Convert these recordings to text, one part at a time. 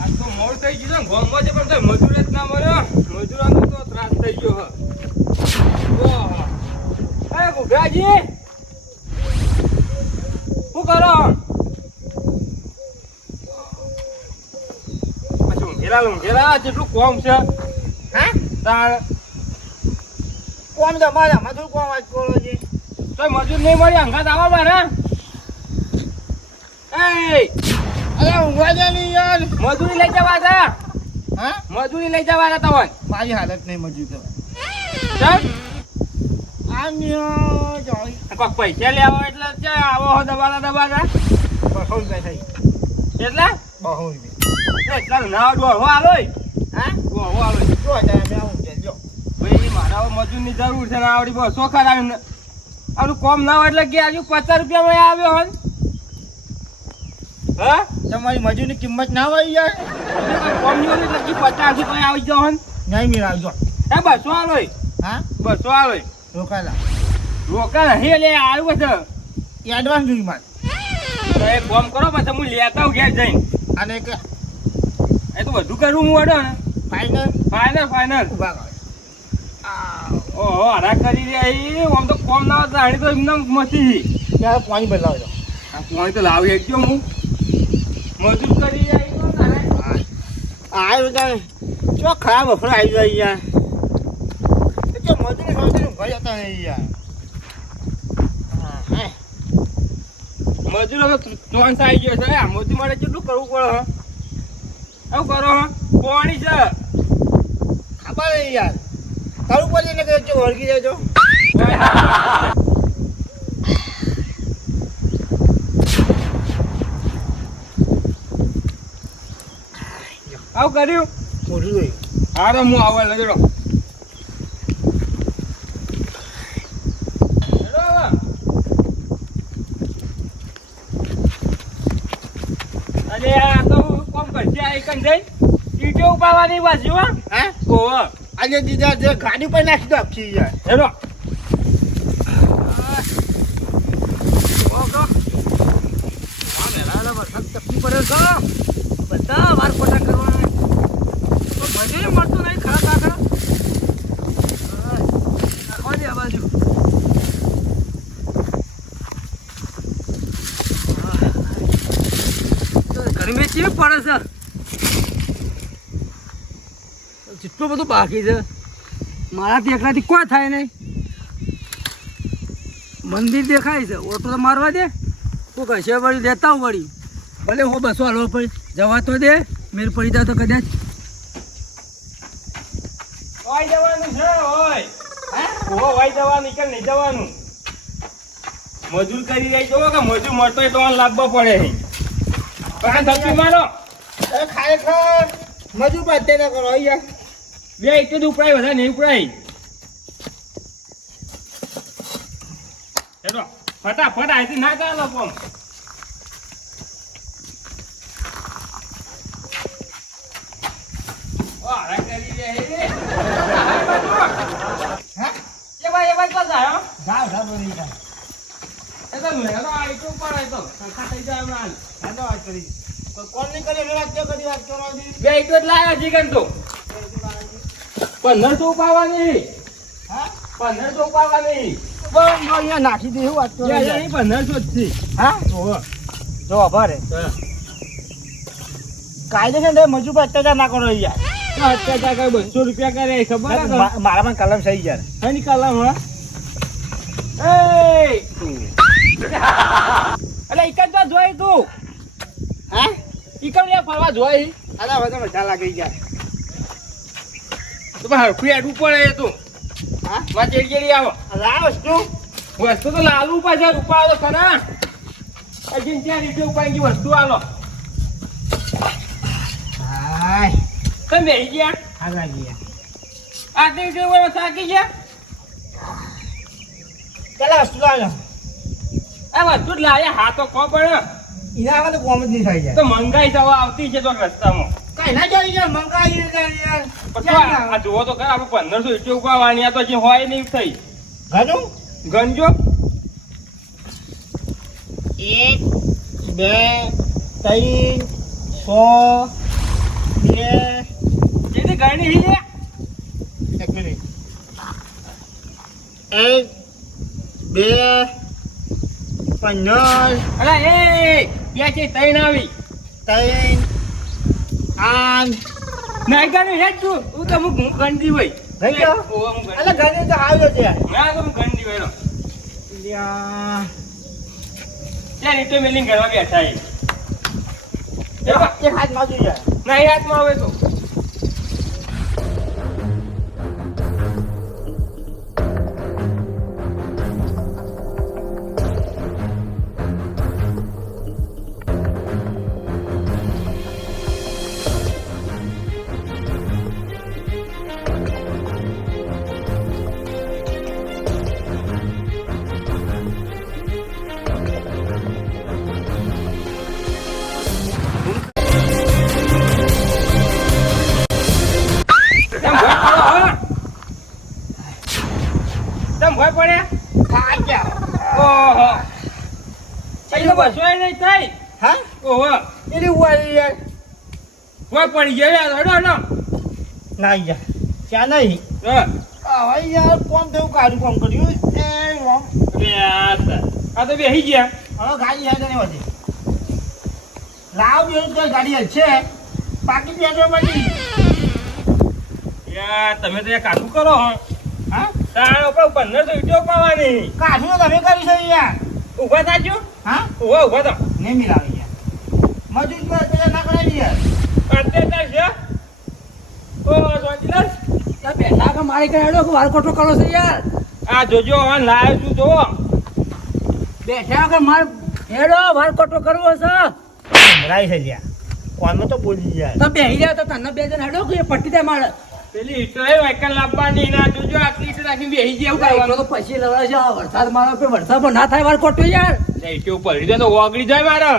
આ તો મોડ થઈ ગયું ને ગોમમાં છે પણ મજૂર જ ના મળ્યો મજૂરોનો તો ત્રાસ થઈ ગયો હ એ ગુગરાજી શું કરો ઊંઘેલા જેટલું કોમ છે હા તાર કોમ તમારે આમાં થોડું કોમ વાત કરો છે તો મજૂર નહીં મળી અંગાત આવો મારે અરે ઊંઘવા દે નહીં યાર મજૂરી લઈ જવા હતા હા મજૂરી લઈ જવા હતા તમને મારી હાલત નહીં મજૂર તો ચાલ આ કોઈક પૈસા લેવા એટલે ક્યાં આવો હો દબાતા 200 રૂપિયા થઈ કેટલા 200 રૂપિયા એટલા ના ડોહો આલો હા ડોહો આલો જો અત્યારે મેં આવું છે જો ભાઈ મારા મજૂરની જરૂર છે ને આવડી બસો ખરાબ આનું કોમ ના હોય એટલે કે આજુ 50 રૂપિયા આવ્યો હોય હા તમારી મજૂરની કિંમત ના હોય યાર કોમ ની હોય એટલે 50 રૂપિયા આવી જાવ નહીં મિલાવજો એ 200 આલો હા 200 આલો રોકાલા રોકા નહીં લે આવ્યું છે એ એડવાન્સ જોઈ માર તો એ કોમ કરો પછી હું લેતા હું ઘેર જઈને અને કે એ તો બધું કરું હું અડો ને ફાઇનલ ઉભા કર ઓહો હરા કરી રહ્યા આમ તો કોમ ના હોય તો એમને મસી ત્યારે પાણી બદલાવજો આ પાણી તો લાવી એકજો હું મજૂર કરી રહ્યા આવ્યું તારે ચો ખરાબ વફરા આવી જાય યાર એટલે મજૂરી સમજીને ઘરે જતા નહીં યાર મજૂર હવે ત્રણ આવી ગયો છે આ મોતી માટે કેટલું કરવું પડે આવું કરો પાણી છે ખબર નહીં યાર તારું પડે ને કે વળગી જજો આવું કર્યું મોઢું જોયું હા તો હું આવવા લગડો અરે આ તો કોમ કરશે આ એકન જઈ ઈટો ઉપાડવાની બાજુ હા ઓહો આજે દીધા જે ગાડી પર નાખી દો આખી યાર હેલો બધા વાર પટા કરવાના મજૂરી મળતું નહીં ખરા કાકડા નાખવા દે આ બાજુ ગરમી કેવી પડે છે જેટલું બધું બાકી છે મારાથી એકલાથી કોઈ થાય નહીં મંદિર દેખાય છે ઓટો તો મારવા દે તું કશે વળી લેતા વળી ભલે હું બસો હાલવા પડી જવા તો દે મેર પડી જાય તો કદાચ હોય જવાનું છે હોય હા હોય જવાનું કે નહીં જવાનું મજૂર કરી રહી જો કે મજૂર મળતો હોય તો લાભવા પડે પણ ધપી મારો ખરેખર મજૂર પર અત્યારે કરો યાર બે એક જ ઉપરાય બધા નહીં ઉપરાય હેલો ફટાફટ આઈથી ના ચાલો કોમ નાખી દે એવું વાત કરો 1500 જ છે હા જો ભરે કાયદેસર મજૂર પર અત્યાચાર ના કરો યાર અત્યારે કઈ 200 રૂપિયા કરે ખબર મારા પણ કલમ સહી યાર એની કલમ એટલે એક જ જોઈ તું હા ઈકમ લે ફરવા જોઈ અલા બધા મજા લાગી યાર તો હરખું એડવું પડે તું હા માં ચેડી આવો લાવ વસ્તુ વસ્તુ તો લાલુ પાછળ ઉપાડો ખરા અજીન ત્યાં રીતે ઉપાડી વસ્તુ આલો હાય તમે બેસી ગયા હા લાગી યાર આટલી રીતે ઉપર થાકી ગયા ચાલો વસ્તુ લાવ આ વસ્તુ જ લાવ્યા હા તો કો પડે એના આગળ તો કોમ જ નહીં થાય યાર તો મંગાઈ જવા આવતી છે તો રસ્તામાં કઈ ના જાય યાર મંગાઈ યાર પછી આ જુઓ તો ખરા આપણે 1500 ઈટો ઉપાડવાની આ તો હજી હોય નહીં થઈ ઘણું ગણજો 1 2 3 6 ગાડી હી એક મિનિટ 1 2 15 અલા એ બે છે ત્રણ આવી 3 8 નહીં ગાડી હેડ તું હું તો હું ગંડી હોય થઈ ગયો? ઓવા હું ગંડી અલા ગાડી તો આવ્યો છે ના તો હું ગંડી હોય લ્યા ત્યાં રીતે મેલિંગ કરવા બેઠા એ એક હાથ માં જોઈએ નહીં હાથમાં આવે તો તમ ભય પડ્યા ખા ગયા ઓહો પહેલો બસોય નહીં થઈ હા ઓહો એની ઉવાળી યાર ભય પડી ગયા હડો હડો ના યાર ક્યાં નહીં હા હવે યાર કોમ થયું કાઢું કોમ કર્યું એ રોમ આ તો બેસી ગયા હવે ગાડી હેડ નહીં વધી લાવ બે તો ગાડી હેડ છે બાકી પેટ્રોલ બની યાર તમે તો એક કાઢું કરો હો હા તાણ ઉપર 1500 ઈટો પાવાની કાઢું તો તમે કરી છે યાર ઊભા થાજો હા ઊભા થા નહીં મિલાવે યાર મજૂર પર પેલા ના કરાવી યાર અત્યારે છે ઓ સોચીલાલ બેઠા કે મારી કઈ હેડો કે વાર કોટો કરો છે યાર આ જોજો આ લાયો છું જો બેઠા કે માર હેડો વાર કોટો કરવો છે રાઈ છે યાર કોનમાં તો બોલી જાય તો બેહી રહ્યા તો તને બે જણ હેડો કે એ પટ્ટી દે મારે પેલી ઈટો એ વાયકલ લાવવાની ના જોજો આટલી ઈટો રાખીને બેસી ગયા એટલો ઉતારવાનું તો પછી લવાય છે આ વરસાદ મારો પે વરસાદ પણ ના થાય વાર કોટો યાર ઈટો પડી જાય તો ઓગળી જાય મારે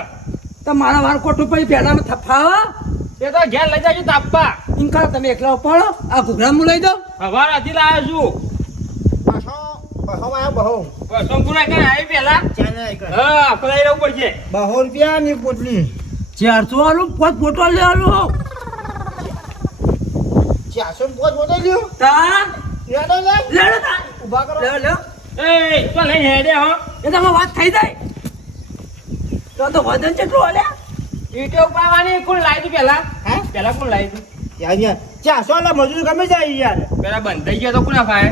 તો મારા વાર કોટો પછી પહેલા થફાવા એ તો ઘેર લઈ જાજો તાપા ઇનકાર તમે એકલા ઉપાડો આ ઘૂઘરા હું લઈ દઉં હવારાથી લાયો છું પાછો આયો બહુ સંપૂર્ણ કઈ આવી પેલા ચાને કર હા આખો લઈ રહેવું પડશે 200 રૂપિયા ની પોટલી 400 વાળું પોત ફોટો લેવાનું 400 પોટ બોટલ લ્યો તા લેડો લે લેડો તા ઉભા કરો લે લે એ તો લઈ હેડે હો એ તમે વાત થઈ જાય તો વજન કેટલું હાલ્યા ઈટો પાવાની કોણ લાવી તું પેલા હે પેલા કોણ લાવી તું યાર 400 લા મજૂર ગમે જાય યાર પેલા બંધાઈ ગયા તો કોના ફાય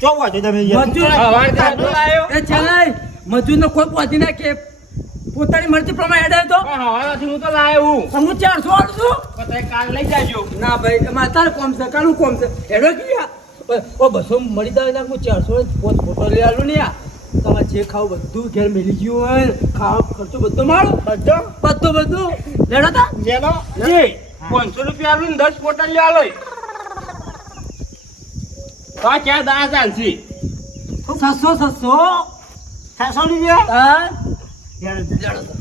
ચોવા છે તમે યાર મજૂર હવારથી આટલો લાયો એ ચલાય મજૂરનો કોઈ પહોંચી ના કે પોતાની મરજી પ્રમાણે હેડે તો પણ હવારાથી હું તો લાયો હું હું 400 આલું છું પણ તમે કાલ લઈ જાજો ના ભાઈ એમાં તારે કોમ છે કાનું કોમ છે હેડો ગયા ઓ 200 મળી જાય ના હું 400 પોત ફોટો લઈ આલું ને યાર તમારે જે ખાવ બધું ઘેર મેલી ગયું હોય ખાવા ખર્ચો બધો મારો બધું લેડો તા જેનો એ 500 રૂપિયા આલું ને 10 બોટલ લે આલો તો આ ક્યાં દાસ ચાલશી 600 600 રૂપિયા હા યાર લેડો તા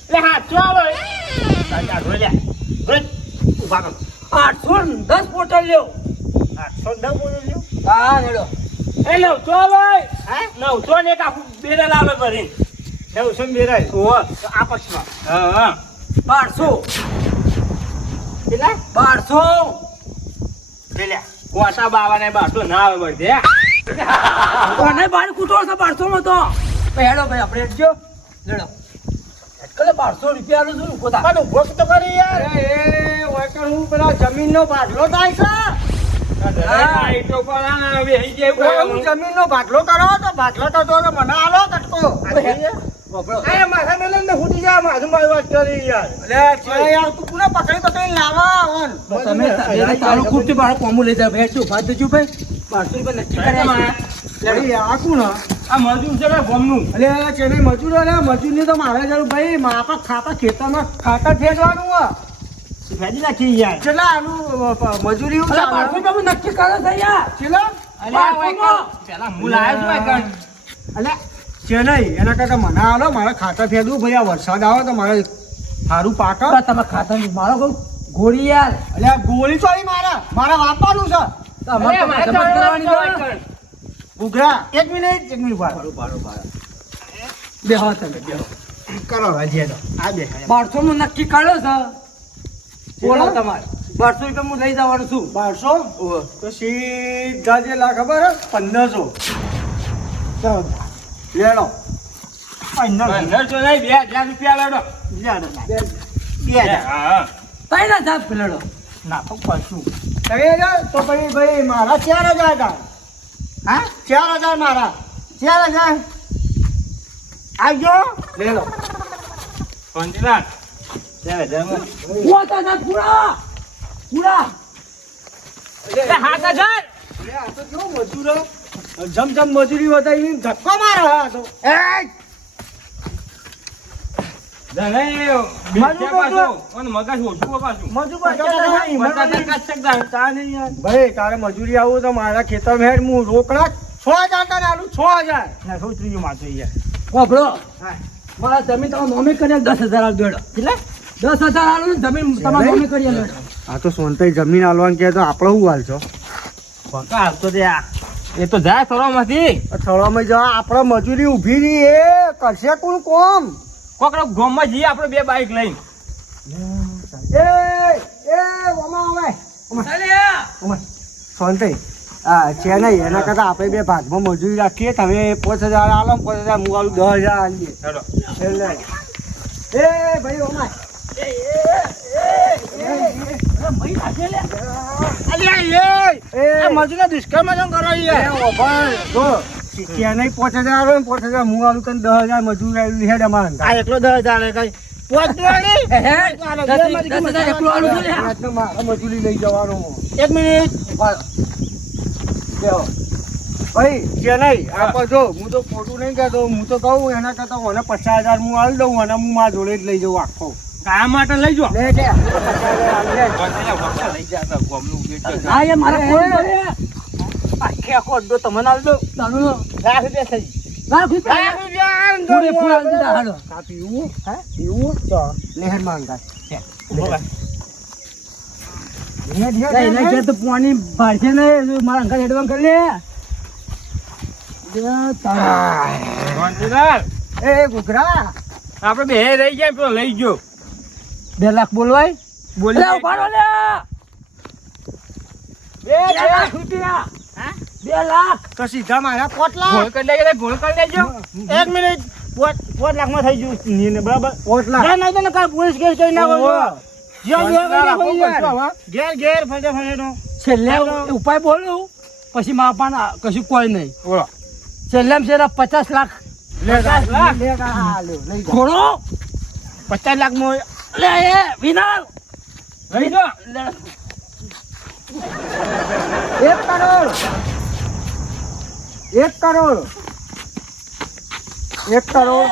એટલે હાથસો આલો તાજા રોલ્યા રોજ ઉભા કરો 810 બોટલ લ્યો 810 બોટલ લ્યો હા હેડો એ 900 આલો હે 900 ને એક આખું બેરલ આલો ભરીને 900 મેરાય ઓહો તો આ પક્ષમાં હા હા 1200 કેટલા 1200 લે કોટા બાવાને બાટો ના આવે બધે કોને બાર કૂટો છે 1200 માં તો હેડો ભાઈ આપણે જો લેડો કલે 1200 રૂપિયા આલું છું કોતા પણ ઉભો તો કરી યાર એ વાકણ હું પેલા જમીનનો બાટલો થાય છે હા ઈટો પર આ બેહી જાય હું જમીનનો બાટલો કરો તો બાટલો તો જો મને આલો કટકો આ માથા મેલન ને ફૂટી જા માથું મારી વાત કરી યાર અરે યાર તું પૂરા પકડી લાવા ઓન તમે તારું કુર્તી બાર કોમું લઈ જાય ભાઈ શું ફાટ દેજો ભાઈ 1200 રૂપિયા નક્કી કર્યા અરે આ કોણ આ મજૂર છે ગોમનું અરે ચેને મજૂર અરે મજૂરની તો મારે જરૂર ભાઈ માપા ખાતા ખેતરમાં ખાતર ફેંકવાનું હો ફેંકી નાખી યાર કેટલા આનું મજૂરી હું 1200 રૂપિયા નક્કી કરે છે યાર કેટલા પેલા હું લાયો છું વાકણ અલે ચેન્નઈ એના કરતા મને આલો મારે ખાતર ફેંકવું ભાઈ આ વરસાદ આવે તો મારે સારું પાક તમે ખાતા નહીં મારો કહું ગોળી યાર અલે આ ગોળી તો અહીં મારા વાપરવાનું છે તમારે તો મગજ કરવાની છે. ઘૂઘરા એક મિનિટ બેહો તમે બેહો કરો હજી તો આ બે 1200 માં નક્કી કર્યો છે બોલો તમારે 1200 1200 રૂપિયા હું લઈ જવાનું છું 1200 તો સીધા જે લા ખબર હે? 1500 ચાલો લેડો 1500 નહીં, 2000 રૂપિયા લેડો. હા. તાઈના જાત પેલડો ના તો પાછું તમે તો ભાઈ મારા 4000 હતા હા 4000 મારા 4000 આવજો લેલો શાંતિલાલ, 2000 માં. પોતા ના પૂરા આ તો કેવો મજૂરો જમ મજૂરી વધારી ધક્કો મારે હા તો જણાય બીજા પાછું, અને મગજ ઓછું પાછું. ભાઈ તારે મજૂરી આવું તો મારા ખેતર હેડ હું રોકડા 6000 તને આલું 6000 ના સોચરી માથે યાર વાપરો મારા જમીન તમારા મમ્મી કરી 10,000 આલ દેડો એટલે 10,000 આલું ને જમીન તમારા મમ્મી કરી આલ દેડો આ તો સોનતાઈ જમીન આલવાનું કે તો આપણે શું હાલ છો પકા હાલતો દે આ. એ તો જાય સરોમાંથી. થળામાં જવા આપણે મજૂરી ઊભી રહી એ કરશે કોણ કોમ કોકડો ગામમાં જઈએ આપણે 2 બાઈક લઈને. સોનતાઈ હા છે નહીં એના કરતા આપણે 2 ભાગમાં મજૂરી રાખીએ તમે 5000 આલો 5000 હું આલું 10000 આલીએ હેડો. એટલે એ ભાઈ ઓમાય મજૂરી દુષ્કર્મ કરો ત્યાં નહીં 5000 આવે ને 5000 હું આલું તને 10000 મજૂરી આવેલી હેડ અમારે આ એકલો 10000 કઈ મારા મજૂરી લઈ જવાનો 1 મિનિટ ભાઈ છે નહીં આપો જો હું તો ખોટું નહીં કહેતો હું તો કહું એના કરતા મને 50,000 હું આલી દઉં અને હું મારા જોડે જ લઈ જાઉં આખો કામ માટે લઈ જો. લે કે 50,000 લઈ જા તો ગામનું ગેટ છે. હા એ મારા ફોન કરે આખે આખો અડધો તમને આલી દઉં તારું લાખ રૂપિયા થઈ લાખ રૂપિયા પૂરે પૂરા આલ દીધા હાલો આ પીવું હે પીવું તો લહેર માંગા એના ઘેર તો પાણી ભરશે ને મારા અંકલ એડવાન્સ કરી લે શાંતિલાલ, એ ઘૂઘરા આપણે બે રહી જાય પેલો લઈ ગયો. 2 લાખ બોલવાય બોલી લે ઉભારો લે 2 લાખ રૂપિયા 2 લાખ તો સીધા મારા 5 ગોળ લાખ કરી લેજો, ગોળ કરી લેજો. 1 મિનિટ 5 લાખ માં થઈ ગયું બરાબર 5 લાખ ના ના કાલ પોલીસ કેસ કરી નાખો ઘેર ફટે નો છેલ્લે ઉપાય બોલું પછી મારા પાન કશું કોઈ નહીં બોલો. છેલ્લે 50 લાખ ઘોડો 50 લાખ માં લે એ વિનાલ લઈ જો. 1 કરોડ 1 કરોડ 1 કરોડ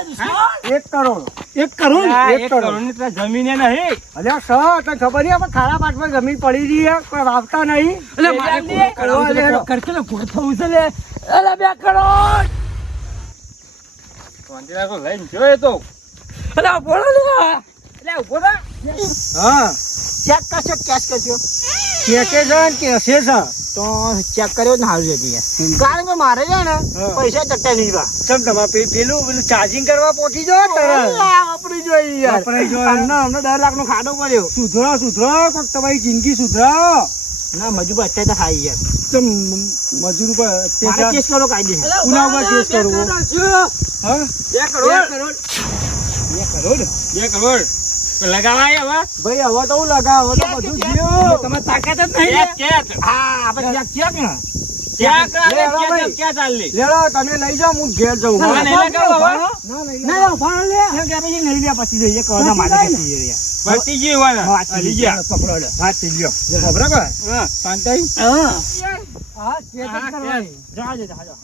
1 કરોડ 1 કરોડ આ 1 એક કરોડ કરોડની તો જમીન એ નહીં. અલ્યા સર તને ખબર છે આપણે ખારા પાટમાં જમીન પડી રહી છે કોઈ વાવતા નહીં એટલે મારે કરકે ઘોડ થવું છે લે અલે 2 કરોડ શાંતિલાલ તો લઈને જોયો તો. અલે બોલો લે એટલે ઉભો થા. હા ચેક કરશો કેશ કરશો ચેકે છે ને કેસે છે તો ચેક કર્યો ને હાલ જતી કારણ કે મારે છે ને પૈસા ચકતા નહીં બા ચમ તમારે પેલું ચાર્જિંગ કરવા પહોંચી જાઓ તરત વાપરી જોઈ યાર વપરાઈ જાય. અમને 10 લાખ નો ખાડો કર્યો સુધરો કોક તમારી જિંદગી સુધરો ના મજૂર અત્યારે તો ખાઈ યાર ચમ મજૂર ઉપર મારે અત્યાચાર કેસ કરો કાયદે પુના ઉપર કેસ કરવો હા 2 કરોડ. 2 કરોડ 2 કરોડ. તો લગાવાય હવે. ભાઈ હવે તો હું લગાવ હવે તો બધું ગયું તમારે તાકાત જ નહીં કેસ, કેસ. હા આપણે ચેક ને ક્યાં કાલે, લે, લે, ક્યાં ક્યાં ચાલી? લેડો તમે લઈ જાઓ હું ઘેર જાઉં ના, ના નહીં લગાવો હવે. નહીં ઉભા લે એમ કે પછી નહીં લે પછી જઈએ કહો મારે પછી ભરતી ગઈ હોય ને. હાલી ગયા. પકડો લે હા થઈ ગયો બરાબર હા, શાંતાઈ. હા હા ચેક હા, કરવાની કેસ. જા જા